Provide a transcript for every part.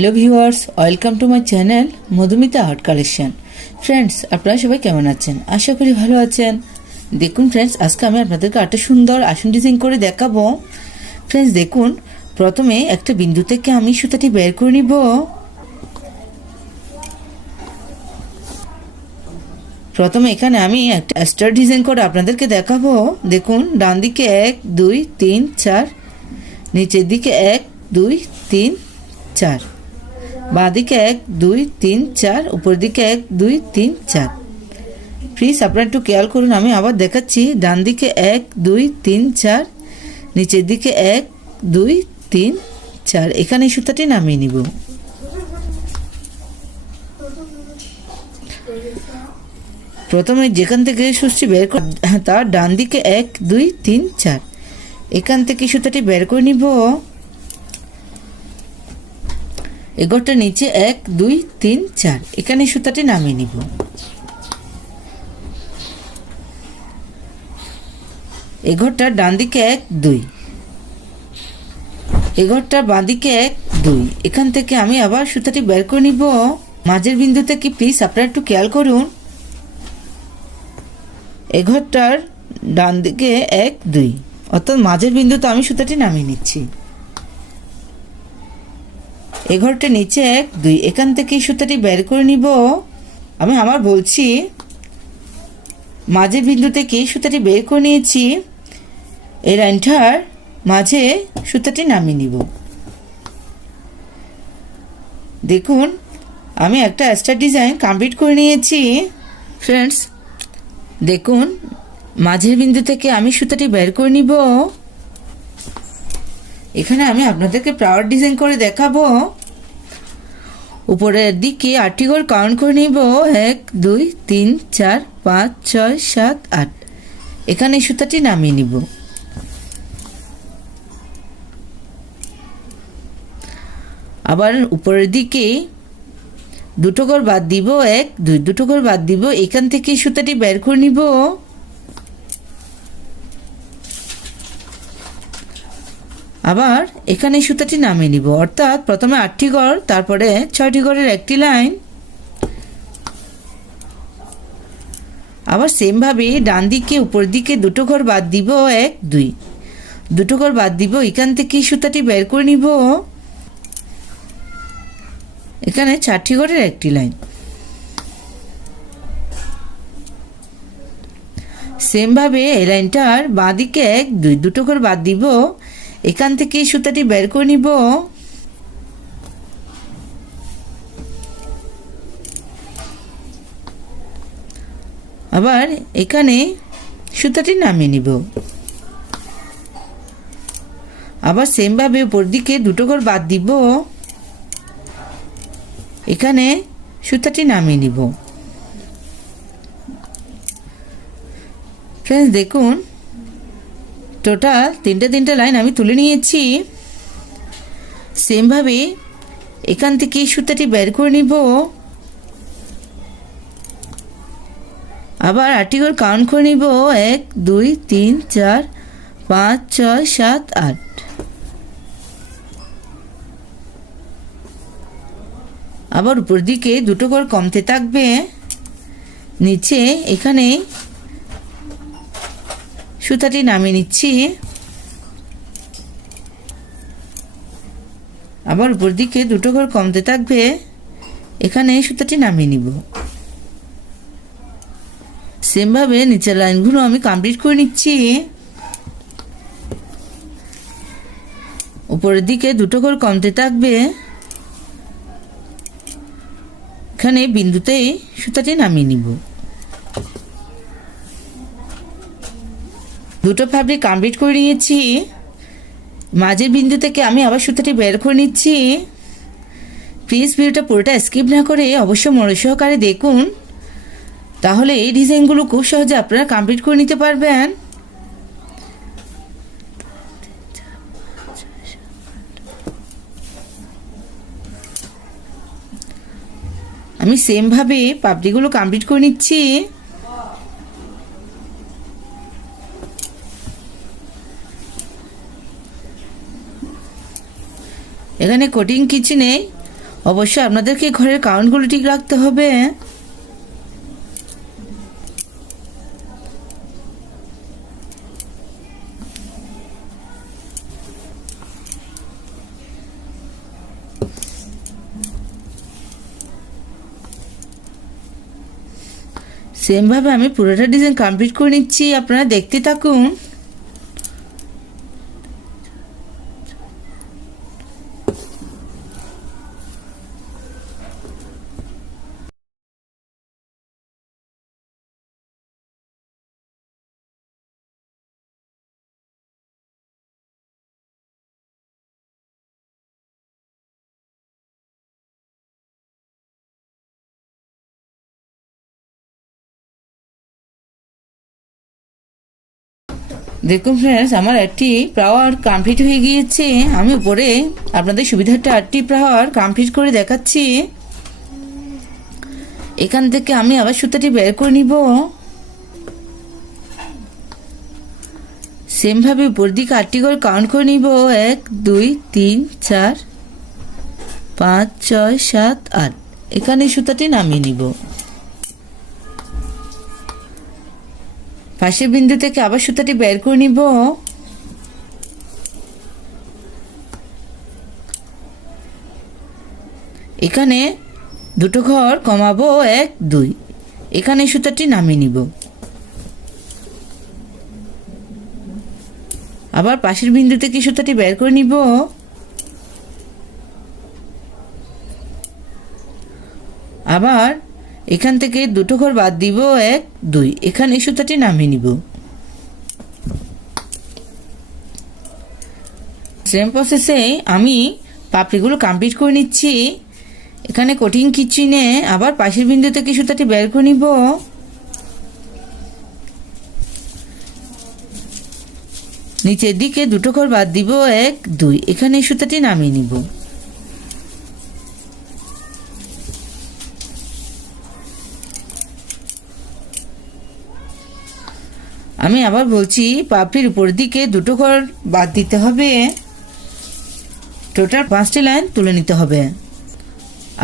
Hello viewers, welcome to my channel Madhumita art collection. Friends, আপনারা সবাই কেমন আছেন? আশা করি ভালো আছেন। দেখুন ফ্রেন্ডস, আজকে আমি আপনাদেরকে একটা সুন্দর আসন ডিজাইন করে দেখাবো। ফ্রেন্ডস দেখুন, প্রথমে একটা বিন্দু থেকে আমি সুতাটি বের করে নিব। প্রথমে এখানে আমি একটা স্টার ডিজাইন করে আপনাদেরকে দেখাবো। দেখুন, ডান দিকে 1 2 3 4, নিচের দিকে 1 2 3 4, বাঁ দিকে 1 2 3 4, উপর দিকে 1 2 3 4। প্লিজ আপনারা একটু খেয়াল করুন, আমি আবার দেখাচ্ছি। ডান দিকে 1 2 3 4, নিচের দিকে 1 2 3 4। এখানে সুতাটি নামিয়ে নিব। প্রথমে যেখান থেকে সুতাটি বের করে তার ডান দিকে 1 2 3 4, এখান থেকে সুতাটি বের করে নিব। এগোটা নিচে 1 2 3 4, এখানে সুতাটি নামিয়ে নিব। এগোটা ডান দিকে 1 2, এগোটা বাঁ দিকে 1 2, এখান থেকে আমি আবার সুতাটি বের করে নিব। মাঝের বিন্দু থেকে প্লিজ আপনারা একটু খেয়াল করুন। এগোটার ডান দিকে 1 2, অর্থাৎ মাঝের বিন্দুতে আমি সুতাটি নামিয়ে নিচ্ছি। এঘরটা নিচে 1 2, এখান থেকে সুতাটি বের করে নিব। আমি আবার বলছি, মাঝের বিন্দু থেকে সুতাটি বের করে নিয়েছি। এই লাইনটার মাঝে সুতাটি নামিয়ে নিব। দেখুন, আমি একটা স্টার ডিজাইন কমপ্লিট করে নিয়েছি। ফ্রেন্ডস দেখুন, মাঝের বিন্দু থেকে আমি সুতাটি বের করে নিব। এখানে আমি আপনাদেরকে ফ্লাওয়ার ডিজাইন করে দেখাবো। উপরের দিকে 8টি করে কাউন্ট করে নিব। 1 2 3 4 5 6 7 8, এখানে সুতাটি নামিয়ে নিব। আবার উপরের দিকে দুটো করে বাদ দিব। 1 2, দুটো করে বাদ দিব। এখান থেকে সুতাটি বের করে নিব। আবার এখানে সুতাটি নামিয়ে নিব। অর্থাৎ প্রথমে 8টি ঘর, তারপরে 6টি ঘরের একটি লাইন। আবার সেমভাবে ডান দিকে উপর দিকে দুটো ঘর বাদ দিব। 1 2, দুটো ঘর বাদ দিব। এখান থেকে সুতাটি বের করে নিব। এখানে 4টি ঘরের একটি লাইন। সেমভাবে এই লাইনটার বাঁ দিকে 1 2, দুটো ঘর বাদ দিব। এখান থেকে সুতাটি বের করে নিব। আবার এখানে সুতাটি নামিয়ে নিব। আবার সেমভাবে উপর দিকে দুটো ঘর বাদ দিব। এখানে সুতাটি নামিয়ে নিব। ফ্রেন্ডস দেখুন, টোটাল তিনটে লাইন আমি তুলে নিয়েছি। সেমভাবে এখান থেকে সুতাটি বের করে নিব। আবার 8টি করে কাউন্ট করে নিব। 1 2 3 4 5 6 7 8। আবার উপর দিকে দুটো করে কমতে থাকবে। নিচে এখানে সুতাটি নামিয়ে নিচ্ছি। আবার উপর দিকে দুটো ঘর কমতে থাকবে। এখানে সুতাটি নামিয়ে নিব। সেমভাবে নিচের লাইনগুলো আমি কমপ্লিট করে নিচ্ছি। উপরের দিকে দুটো ঘর কমতে থাকবে। এখানে বিন্দুতেই সুতাটি নামিয়ে নিব। দুটো ফ্যাব্রিক কমপ্লিট করে নিয়েছি। মাঝের বিন্দু থেকে আমি আবার সুতাটি বের করে নিচ্ছি। প্লিজ ভিডিওটা পুরোটা স্কিপ না করে অবশ্যই মনোযোগ সহকারে দেখুন, তাহলে এই ডিজাইনগুলো খুব সহজে আপনারা কমপ্লিট করে নিতে পারবেন। আমি সেমভাবে পাপড়িগুলো কমপ্লিট করে নিচ্ছি। এখানে কোটিং কিছু নেই, অবশ্যই আপনাদেরকে ঘরের কাউন্টগুলো ঠিক রাখতে হবে। সেমভাবে আমি পুরোটা ডিজাইন কমপ্লিট করে নিচ্ছি, আপনারা দেখতে থাকুন। দেখুন ফ্রেন্ডস, আমার একটি প্রহার কমপ্লিট হয়ে গিয়েছে। আমি উপরে আপনাদের সুবিধার্থে আটটি প্রহার কমপ্লিট করে দেখাচ্ছি। এখান থেকে আমি আবার সুতাটি বের করে নিব। সেমভাবে উপর দিকে 8টি করে কাউন্ট করে নিব। 1 2 3 4 5 6 7 8। এখানে সুতাটি নামিয়ে নিব। পাশের বিন্দু থেকে আবার সুতাটি বের করে নিব। এখানে দুটো ঘর কমাবো, 1 2। এখানে সুতাটি নামিয়ে নিব। আবার পাশের বিন্দু থেকে সুতাটি বের করে নিব। আবার এখান থেকে দুটো ঘর বাদ দিব, 1 2। এখানে সুতাটি নামিয়ে নিব। সেম প্রসেসে আমি পাপড়িগুলো কমপ্লিট করে নিচ্ছি। এখানে কঠিন কিছু নেই। আবার পাশের বিন্দু থেকে সুতাটি বের করে নিব। নিচের দিকে দুটো ঘর বাদ দিব, 1 2। এখানে সুতাটি নামিয়ে নিব। আমি আবার বলছি, পাপড়ির উপর দিকে দুটো ঘর বাদ দিতে হবে। টোটাল 5টি লাইন তুলে নিতে হবে।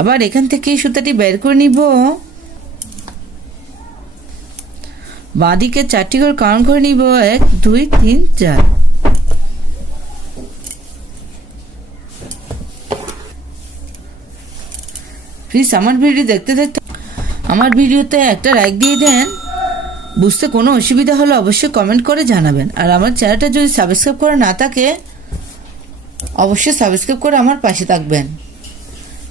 আবার এখান থেকে সুতাটি বের করে নিব। বাঁদিকে 4টি ঘর কাউন্ট করে নিব, 1 2 3 4। প্লিজ আমার ভিডিও দেখতে দেখতে আমার ভিডিওতে একটা লাইক দিয়ে দেন। বুঝতে কোনো অসুবিধা হলে অবশ্যই কমেন্ট করে জানাবেন। আর আমার চ্যানেলটা যদি সাবস্ক্রাইব করা না থাকে অবশ্যই সাবস্ক্রাইব করে আমার পাশে থাকবেন।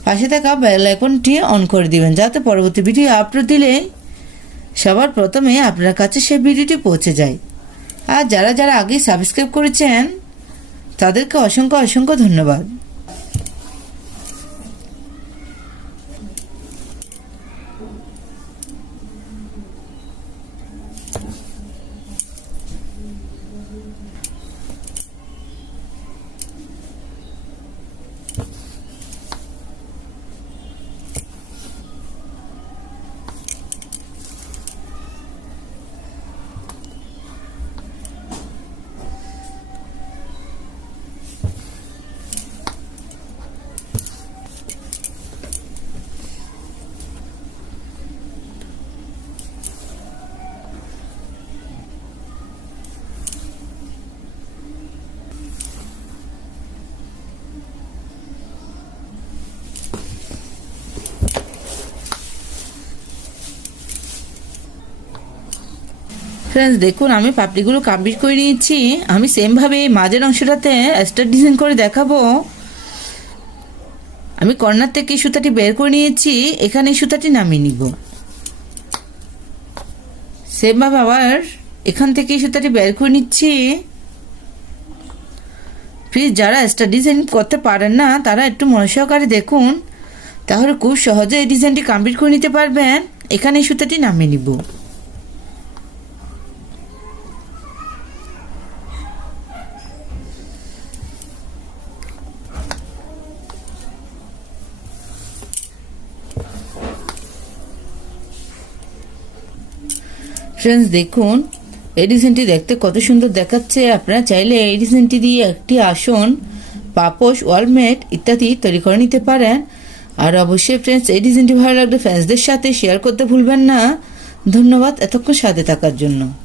পাশে থাকা বেল আইকনটি অন করে দিবেন, যাতে পরবর্তী ভিডিও আপলোড দিলে সবার প্রথমে আপনার কাছে সেই ভিডিওটি পৌঁছে যায়। আর যারা যারা আগে সাবস্ক্রাইব করেছেন তাদেরকে অসংখ্য অসংখ্য ধন্যবাদ। ফ্রেন্ডস দেখুন, আমি পাপড়িগুলো কমপ্লিট করে নিয়েছি। আমি সেমভাবে মাঝের অংশটাতে স্টার ডিজাইন করে দেখাবো। আমি কর্নার থেকে সুতাটি বের করে নিয়েছি। এখানে সুতাটি নামিয়ে নিব। সেমভাবে আবার এখান থেকে সুতাটি বের করে নিচ্ছি। প্লিজ যারা স্টার ডিজাইন করতে পারেন না তারা একটু মনোসহকারে দেখুন, তাহলে খুব সহজে এই ডিজাইনটি কমপ্লিট করে নিতে পারবেন। এখানে সুতাটি নামিয়ে নিব। ফ্রেন্ডস দেখুন, এই ডিজাইনটি দেখতে কত সুন্দর দেখাচ্ছে। আপনারা চাইলে এই ডিজাইনটি দিয়ে একটি আসন, পাপোশ, ওয়ালমেট ইত্যাদি তৈরি করে নিতে পারেন। আর অবশ্যই ফ্রেন্ডস এই ডিজাইনটি ভালো লাগলে ফ্রেন্ডসদের সাথে শেয়ার করতে ভুলবেন না। ধন্যবাদ এতক্ষণ সাথে থাকার জন্য।